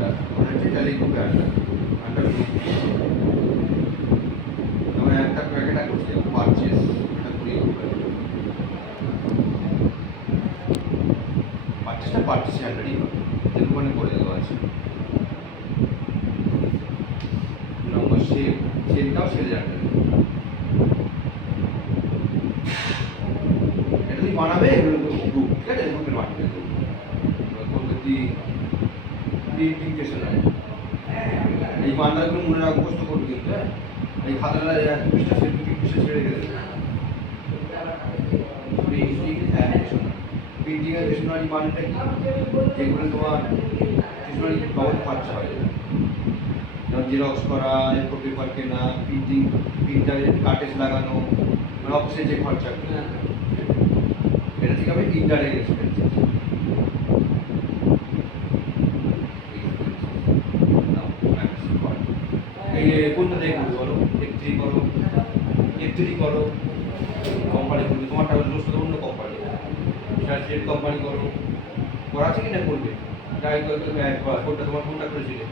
under হচ্ছে tally গ্রুপে under under আমরা একটা প্যাকেট করছি পারচেস এটা করি পারচেসটা পারচেস আন্ডারই হবে যে দোকানে করে দেওয়া আছে নম্বর সেলটাও সেলের আন্ডারে এটা তুমি বানাবে গ্রুপ ঠিক আছে গ্রুপের মাধ্যমে প্রিন্টেশনাল এই বান্ডালগুলো মনে রাখা মুখস্থ করবে কিন্তু হ্যাঁ এই খাতাটা পৃষ্ঠা ছেড়ে গেলে প্রিন্টিং এর স্টেশনারি মানটা কি যেগুলো তোমার স্টেশনারি বাবদ খরচা হয় যেমন জেরক্স করা এরপর পেপার কেনা প্রিন্টারে কার্টেজ লাগানো মানে অফিসে যে খরচাগুলো এটা থেকে হবে ইনডাইরেক্ট এক্সপেন্সেস কোনটা দিয়ে করবে বলো F3 করো F3 করো কোম্পানি করবে তোমারটা দোষ তো অন্য কোম্পানি সেট কোম্পানি করো করা আছে কি না করবে যাই করবে কোনটা তোমার কোনটা করেছিলে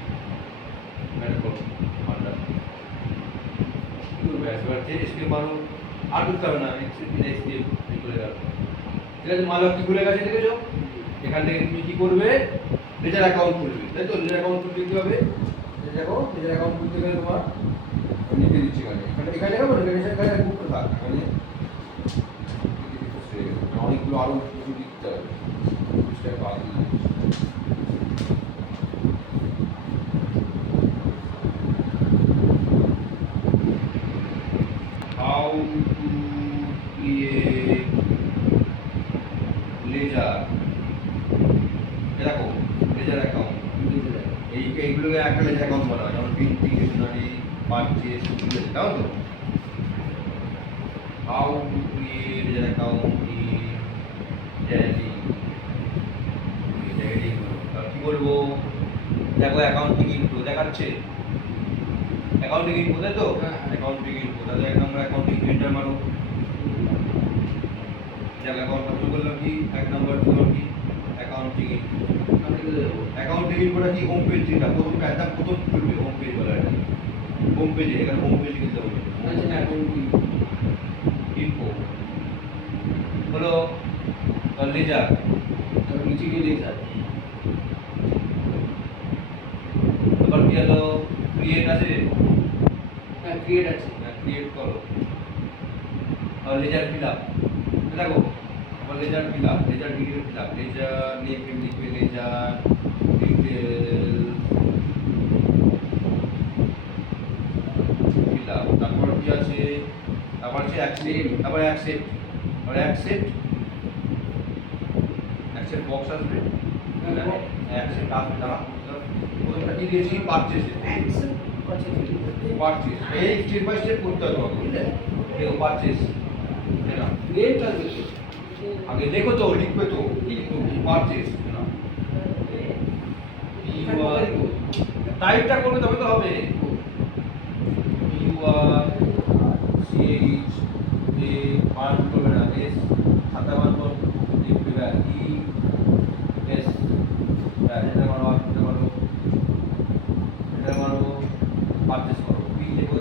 ম্যানেজ করো মানটা কি করবে এবার যে স্কিল মানো আর করতে হবে না স্কিল এই করে গেল ঠিক আছে মালক কি ভুলে গেছে দেখেছো এখান থেকে তুমি কি করবে লেজার অ্যাকাউন্ট খুলবে তাই তো লেজার অ্যাকাউন্ট খুলতে কি হবে দেখো লেজার অ্যাকাউন্ট খুলতে গেলে তোমার লিখে দিচ্ছি এখানে যাবো না এখানে বুক থাক এখানে অনেকগুলো আরো কিছু লিখতে হবে How to create ledger দেখো লেজার অ্যাকাউন্ট এইগুলোকে একটা লেজার অ্যাকাউন্ট বলা হয় যেমন প্রিন্টিং স্টেশনারি পারচেস তাও তো how to create laser account in tally কি বলবো দেখো অ্যাকাউন্টিং ইনফো দেখাচ্ছে অ্যাকাউন্টিং ইনফো তাই তো অ্যাকাউন্টিং ইনফো তাহলে এক নম্বর অ্যাকাউন্টিং এন্টার মারো দেখো অ্যাকাউন্ট শুরু করলাম কি এক নম্বর দিলাম কি অ্যাকাউন্টিং ইনফো অ্যাকাউন্টিং ইনফোটা কি হোম পেজ যেটা প্রথম একদম প্রথম খুলবে হোম পেজ বলা এটা হোম পেজে এখানে হোম পেজে কিনতে হবে আচ্ছা অ্যাকাউন্টিং ইনফো হলো লেজার তারপর নিচে গিয়ে লেজার তারপর কি হলো ক্রিয়েট আছে হ্যাঁ ক্রিয়েট আছে ক্রিয়েট করো আর লেজার ফিল আপ দেখো আবার ledger fill up ledger detail fill up ledger name লিখবে লেজার ডিটেল ফিল আপ তারপর কি আছে আবার আছে অ্যাকসেপ্ট আবার অ্যাকসেপ্ট আর অ্যাকসেপ্ট বক্স আসবে অ্যাকসেপ্ট আসবে না প্রথমটা কি দিয়েছি পারচেজ পারচেজ এই স্টেপ বাই স্টেপ করতে হবে তোমাকে বুঝলে দেখো পারচেজ না নেমটা দেখো আগে দেখো তো লিখবে তো পারচেজ না টাইপটা করবে তবে তো হবে URCH এ মান করবে না এস খাতা মান লিখবে ই এস এটা মারো এটা মারো পারচেজ করো পি দেখো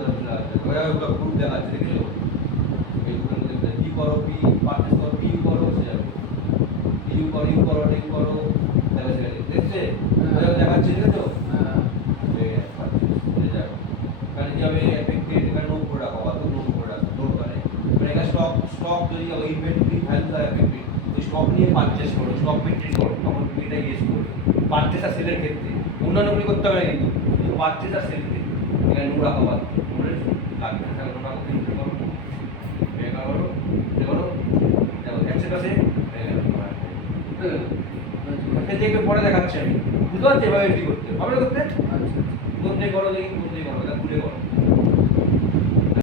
ওটা গ্রুপ দেখাচ্ছে দেখেছো এইগুলো দেখবে কি করো পি পারচেজ করো পি করো সে যাবে ইউ করো দেখছে দেখাচ্ছে দেখেছো এখানে কি হবে এফেক্টেড এখানে নো করে রাখো অত নো করে রাখো দরকারে মানে এখানে স্টক যদি ইনভেন্টরি ভ্যালু হয় এফেক্টেড ওই স্টক নিয়ে পারচেজ করো স্টক মেনটেন করো তখন তুমি এটা ইউজ করবে পারচেজ আর সেলের ক্ষেত্রে অন্যান্যগুলি করতে হবে না কিন্তু পারচেজ আর সেল ক্ষেত্রে এখানে নো রাখা বাদ লাগবে তাহলে নো রাখো প্রিন্ট করো এটা করো দেখো অ্যাকসেপ্ট আছে দেখবে পরে দেখাচ্ছি আমি বুঝতে পারছি এভাবে এন্ট্রি করতে হবে করতে আচ্ছা কোন দিয়ে করো দেখি কোন দিয়ে করো এটা খুলে করো